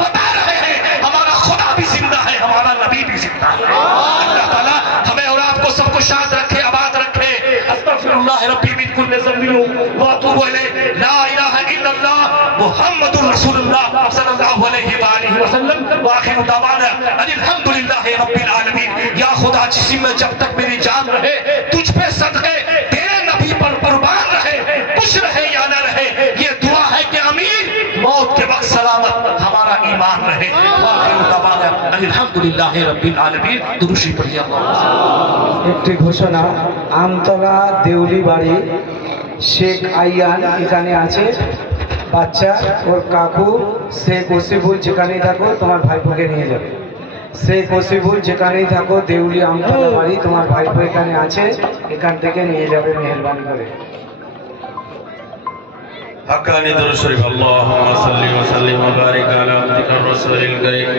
बता रहे हैं हमारा खुदा भी जिंदा है, हमारा नबी भी जिंदा है। अल्लाह ताला हमें और आपको सबको शाद रखे, आबाद रखे। अस्तगफिरुल्लाह रब्बी मिन कुल्लि ज़ंबिन व अतूबु इलैह। ला इलाहा इल्लल्लाह मुहम्मदुर रसूलुल्लाह सल्लल्लाहु अलैहि व आलिहि वसल्लम। व आखिरु दावाना अल्हम्दुलिल्लाहि रब्बिल आलमीन। या खुदा जिस्म में जब तक मेरी जान रहे तुझ पे सदके तेरे नबी पर कुर्बान रहे, कुछ रहे या न रहे, ये दुआ है कि अमीर मौत के वक्त सलामत हमारा ईमान रहे। আলহামদুলিল্লাহি রাব্বিল আলামিন। দুরূদ শরীফ পড়িয়ে আল্লাহ। একটি ঘোষণা, আমতলা দেউলি বাড়ি শেখ আইয়ান এখানে আছে। বাচ্চা ওর কাকু শেখ ওসিবুল, যেখানেই থাকো তোমার ভাইপোকে নিয়ে যাবে। শেখ ওসিবুল যেখানেই থাকো, দেউলি আমতলা বাড়ি, তোমার ভাইপো এখানে আছে, এখান থেকে নিয়ে যাবে মেহেরবানি করে। حقاني درود شريف اللهم صل وسلم وبارك على عبدك الرسول الكريم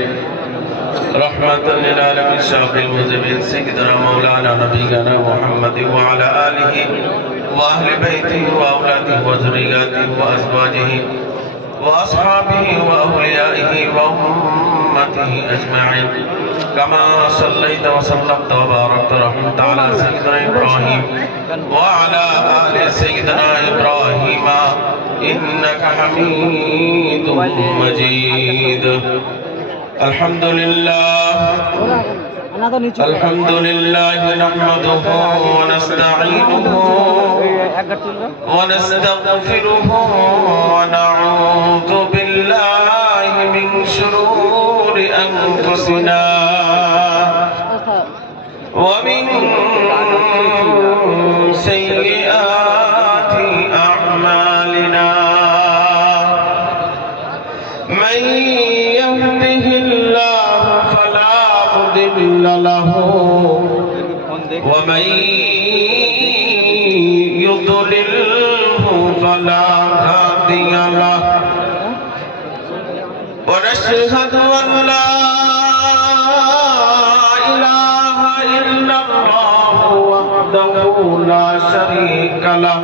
رحمة للعالمين شافي المذنبين سيدنا مولانا نبينا محمد وعلى آله وأهل بيته وأولاده وذرياته وأزواجه وأصحابه وأوليائه وأمته أجمعين كما صليت وسلمت وباركت ورحمت على سيدنا إبراهيم وعلى آل سيدنا إبراهيم إنك حميد مجيد الحمد لله نحمده ونستعينه ونستغفره ونعوذ بالله من شرور أنفسنا ومن سيئات أعمالنا من يهده الله فلا مضل له ومن يضلله فلا هادي له ونشهد أن لا إله إلا الله وحده لا شريك له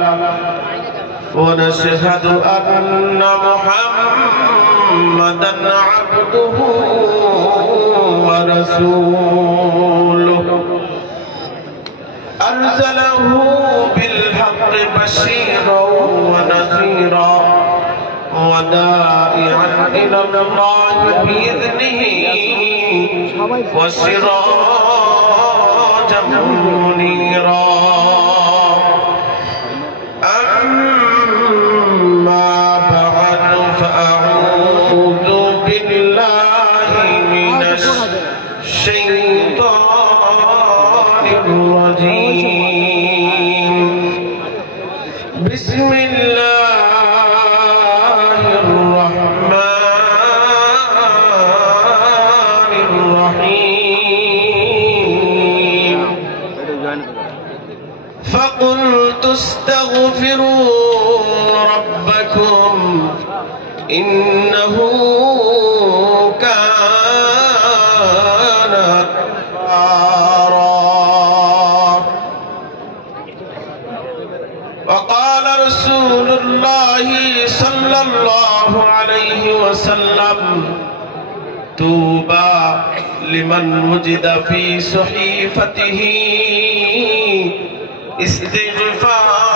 ونشهد أن محمدا عبده ورسوله أرسله بالحق بشيرا ونذيرا وداعيا إلى الله بإذنه وسراجا منيرا أما بعد فأعوذ بالله من الشيطان الرجيم بسم الله الرحمن الرحيم فقلت استغفروا ربكم إنه كان غفارا وقال رسول الله صلى الله عليه وسلم طوبى لمن وجد في صحيفته استغفار